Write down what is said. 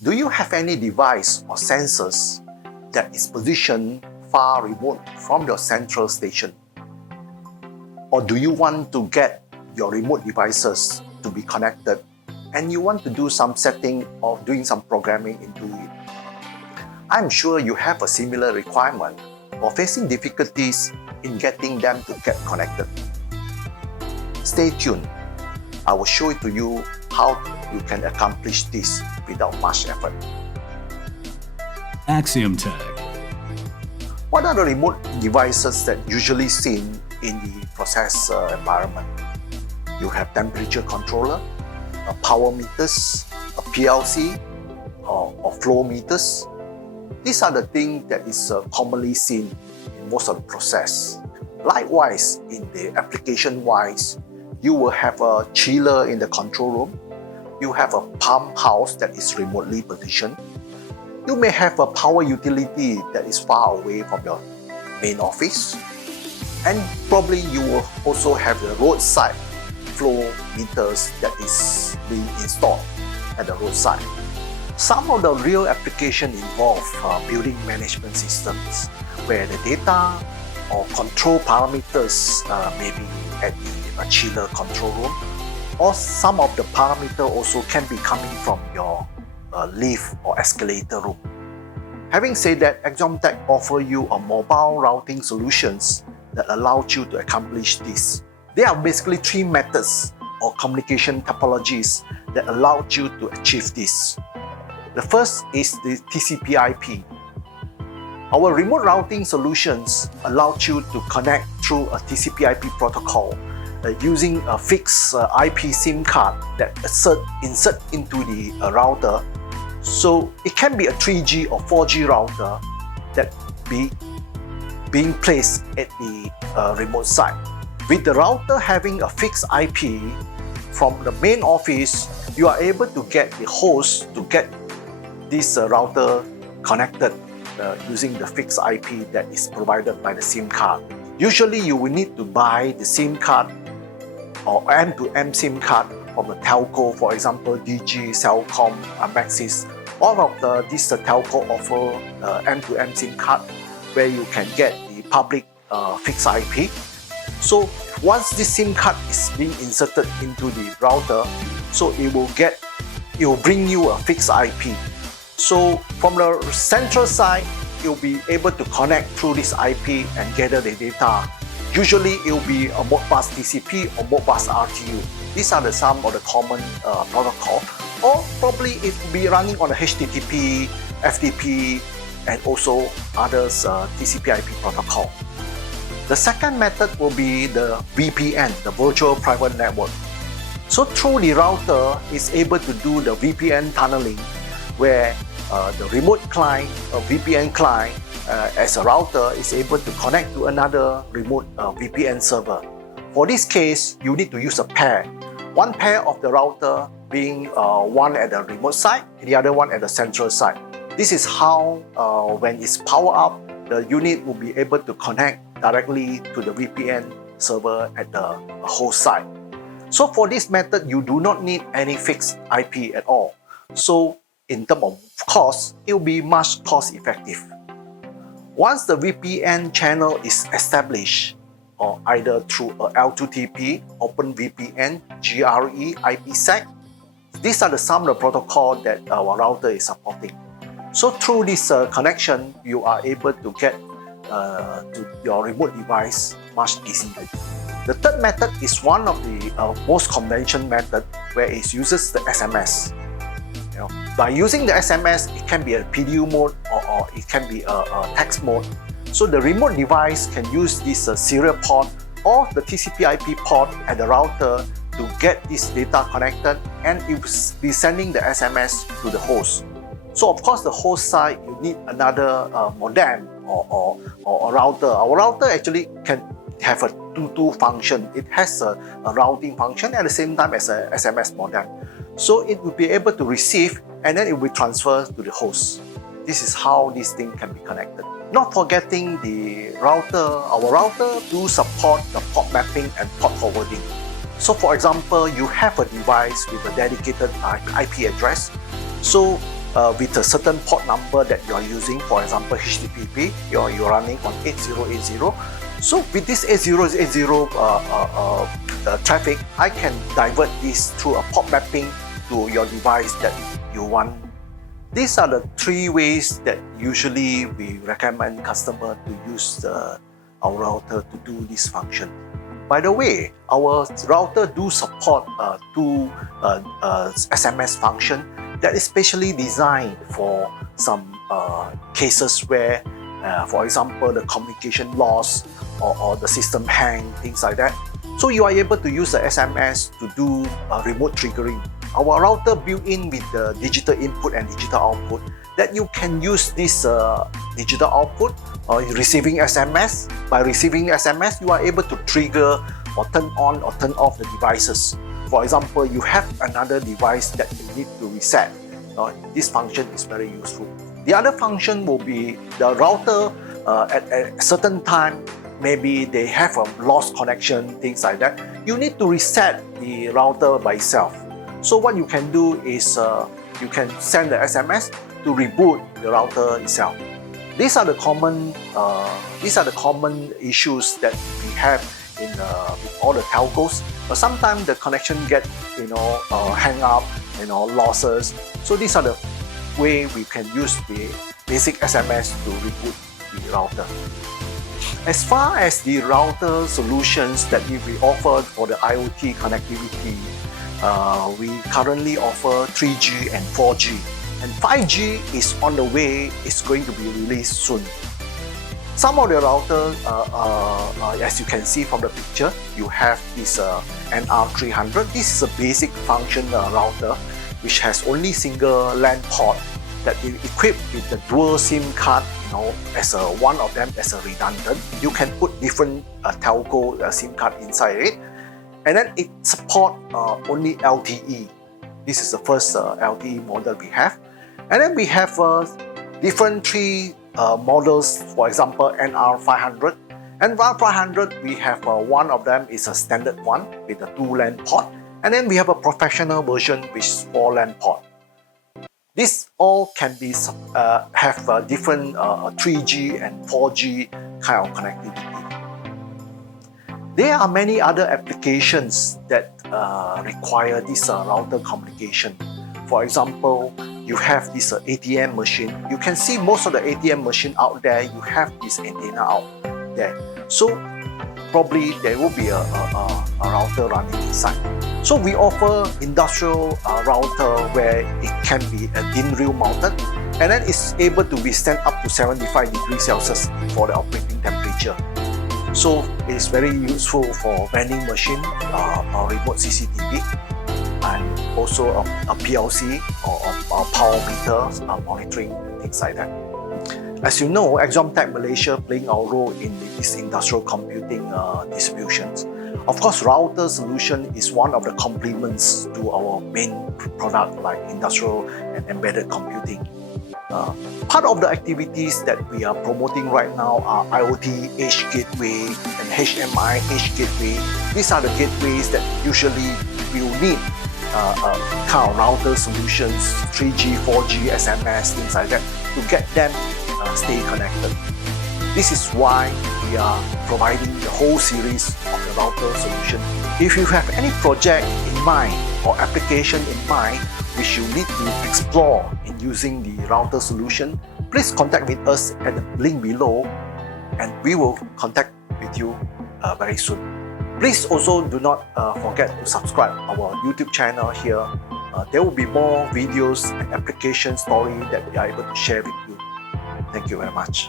Do you have any device or sensors that is positioned far remote from your central station? Or do you want to get your remote devices to be connected and you want to do some setting or doing some programming into it? I'm sure you have a similar requirement or facing difficulties in getting them to get connected. Stay tuned. I will show it to you how you can accomplish this without much effort. Axiom Tech. What are the remote devices that usually seen in the process environment? You have temperature controller, power meters, a PLC, or flow meters. These are the things that is commonly seen in most of the process. Likewise, in the application-wise, you will have a chiller in the control room. You have a pump house that is remotely positioned. You may have a power utility that is far away from your main office. And probably you will also have the roadside flow meters that is being installed at the roadside. Some of the real applications involve building management systems where the data or control parameters may be at the chiller control room, or some of the parameters also can be coming from your lift or escalator room. Having said that, Axiom Tech offers you a mobile routing solutions that allows you to accomplish this. There are basically three methods or communication topologies that allow you to achieve this. The first is the TCP/IP. Our remote routing solutions allow you to connect through a TCP/IP protocol using a fixed IP SIM card that insert into the router. So it can be a 3G or 4G router that being placed at the remote site. With the router having a fixed IP from the main office, you are able to get the host to get this router connected using the fixed IP that is provided by the SIM card. Usually you will need to buy the SIM card or M2M SIM card from a telco, for example Digi, Cellcom, Maxis. All of these telco offer M2M SIM card where you can get the public fixed IP. So once this SIM card is being inserted into the router, so it will bring you a fixed IP. So from the central side, you'll be able to connect through this IP and gather the data. Usually it will be a Modbus TCP or Modbus RTU. These are some of the common protocol. Or probably it will be running on a HTTP, FTP, and also others TCP/IP protocol. The second method will be the VPN, the Virtual Private Network. So through the router is able to do the VPN tunneling, where the remote client, a VPN client, as a router is able to connect to another remote VPN server. For this case, you need to use a pair. One pair of the router being one at the remote site, the other one at the central site. This is how, when it's powered up, the unit will be able to connect directly to the VPN server at the host site. So for this method, you do not need any fixed IP at all. So in terms of cost, it will be much cost effective. Once the VPN channel is established, or either through a L2TP, OpenVPN, GRE, IPsec, these are some of the protocol that our router is supporting. So through this connection, you are able to get to your remote device much easily. The third method is one of the most conventional method, where it uses the SMS. By using the SMS, it can be a PDU mode or it can be a text mode. So the remote device can use this serial port or the TCP/IP port at the router to get this data connected, and it will be sending the SMS to the host. So of course, the host side, you need another modem or a router. Our router actually can have a two function. It has a routing function at the same time as a SMS modem. So it will be able to receive and then it will transfer to the host. This is how this thing can be connected. Not forgetting the router. Our router do support the port mapping and port forwarding. So for example, you have a device with a dedicated IP address. So with a certain port number that you are using, for example HTTP, you're running on 8080. So with this 8080 traffic, I can divert this through a port mapping to your device that you want. These are the three ways that usually we recommend customer to use our router to do this function. By the way, our router do support two SMS function that is specially designed for some cases where, for example, the communication loss or the system hang, things like that. So you are able to use the SMS to do remote triggering. Our router built in with the digital input and digital output that you can use this digital output receiving SMS. By receiving SMS, you are able to trigger or turn on or turn off the devices. For example, you have another device that you need to reset. This function is very useful. The other function will be the router at a certain time, maybe they have a lost connection, things like that. You need to reset the router by itself. So what you can do is you can send the SMS to reboot the router itself. These are the common issues that we have in with all the telcos. But sometimes the connection get hang up, losses. So these are the way we can use the basic SMS to reboot the router. As far as the router solutions that we offer for the IoT connectivity, we currently offer 3G and 4G, and 5G is on the way. It's going to be released soon. Some of the routers, as you can see from the picture, you have this NR300. This is a basic function router which has only single LAN port that is equipped with the dual SIM card, as one of them as a redundant. You can put different telco SIM card inside it, and then it supports only LTE. This is the first LTE model we have, and then we have different three models. For example, NR500. NR500, we have one of them is a standard one with a 2 LAN port, and then we have a professional version which is 4 LAN port. This all can be have different 3G and 4G kind of connectivity. There are many other applications that require this router communication. For example, you have this ATM machine. You can see most of the ATM machine out there, you have this antenna out there. So probably there will be a router running inside. So we offer industrial router where it can be a DIN rail mounted, and then it's able to withstand up to 75 degrees Celsius for the operating temperature. So it's very useful for vending machine, remote CCTV, and also a PLC or power meters monitoring, things like that. As you know, ExomTech Malaysia playing our role in this industrial computing distributions. Of course, router solution is one of the complements to our main product like industrial and embedded computing. Part of the activities that we are promoting right now are IoT Edge Gateway and HMI Edge Gateway. These are the gateways that usually will need kind of router solutions, 3G, 4G, SMS, things like that, to get them stay connected. This is why we are providing the whole series of the router solution. If you have any project in mind or application in mind which you need to explore in using the router solution, please contact with us at the link below, and we will contact with you very soon. Please also do not forget to subscribe our YouTube channel here. There will be more videos and application story that we are able to share with you. Thank you very much.